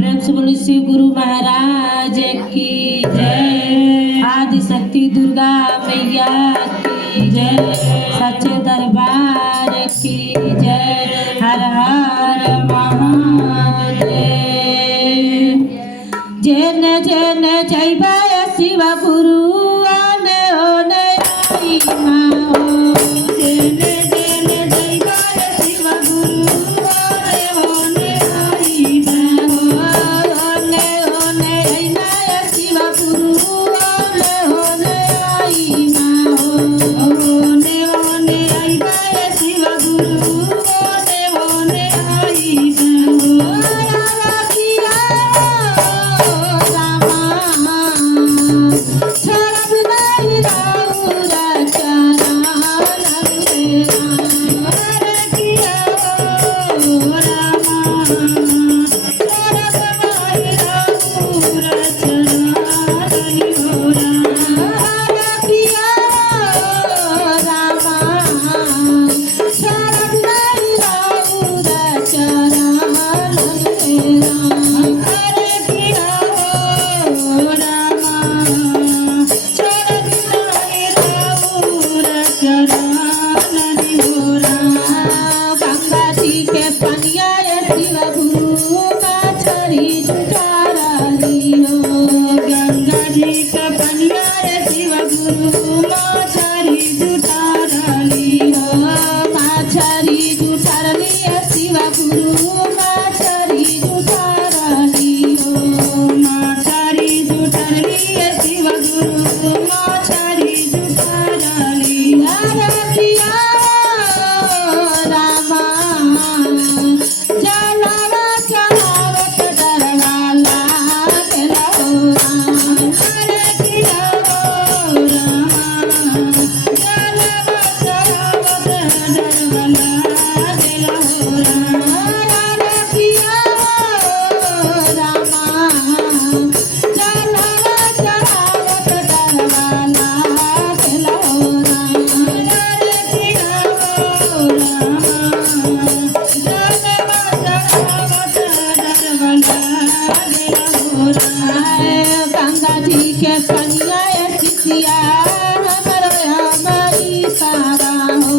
प्रेम से बोली शिव गुरु महाराज की जय। आदि शक्ति दुर्गा मैया की जय। सच्चे दरबार की जय। हर हर महादेव। जैन जैन जय बाय शिव गुरु आने ओने आई माओ। गंगा जी के कन्या सिसिया हमारी सारा हो।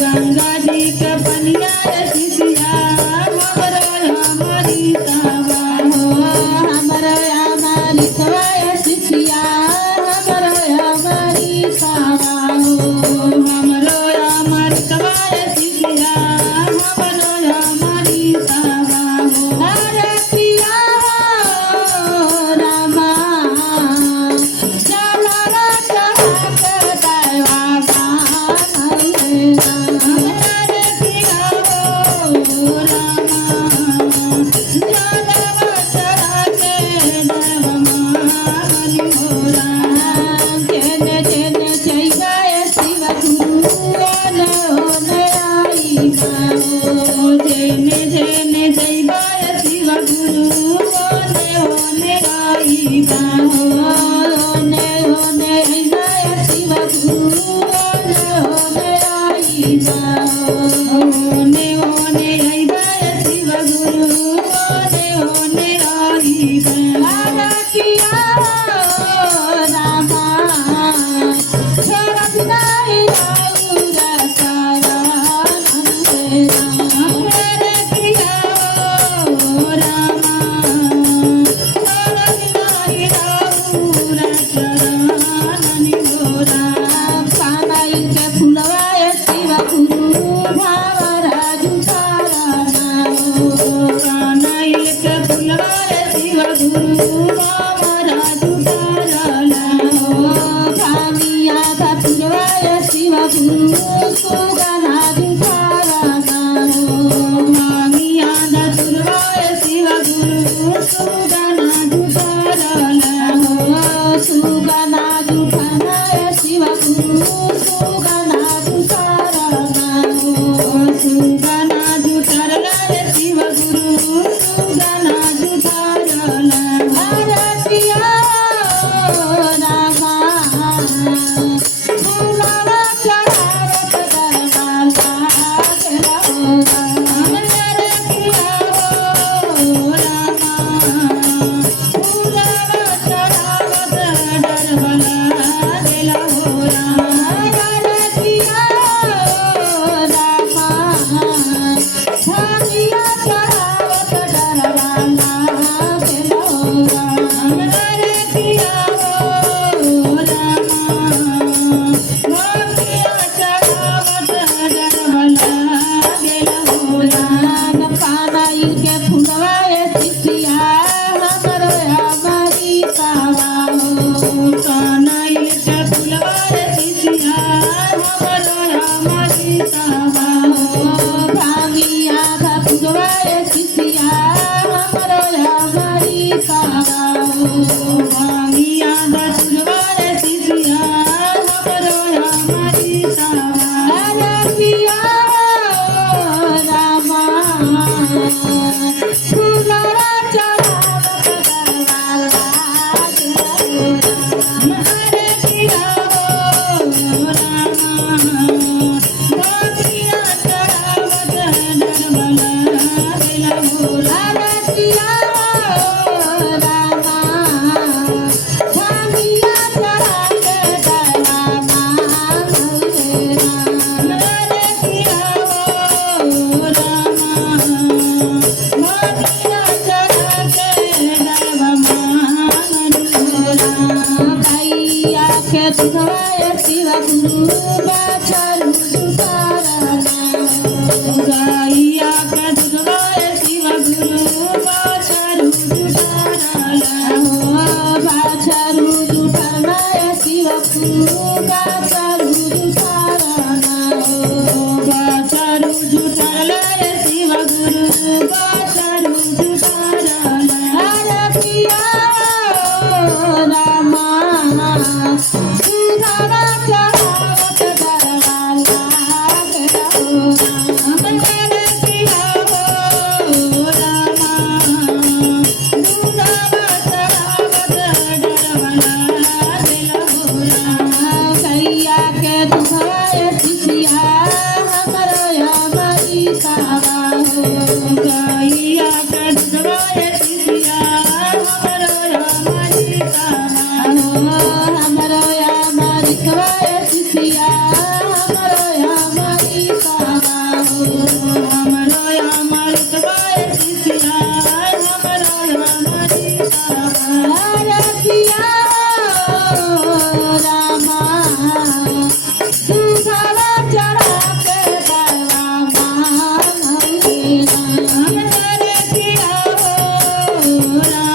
गंगा जी के कन्या सिसिया हमारी सारा हो। हमारी सिसिया हमारी सारा हो। हमारी सिसिया हमारी सारा हो। अरे पिया दुधवाय शिव गुरु बाछरू दुधारना गैया के दुधवाय शिव गुरु बाछरू दुधारना बाछरू दुधारनाय शिव गुरु बाछरू दुधारना बाछरू दुधारनाय शिव गुरु बाछरू दुधारना हरे पिया रामा दुधारा चढ़ावत दरवाला के रहोरा हरे पिया रामा दुधारा चढ़ावत दरवाला के रहोरा गैया के दुधाय शिशिया हमरो हमारी कावा हो गैया के दुधाय शिशिया हमरो हमारी कावा हो हमरो हमारी कावा शिशिया हमरो हमारी कावा हो हमरो हमारी कावा शिशिया हमरो हमारी कावा हरे पिया रामा दुधारा चढ़ा के बरवा मांगेरा हरे पिया रामा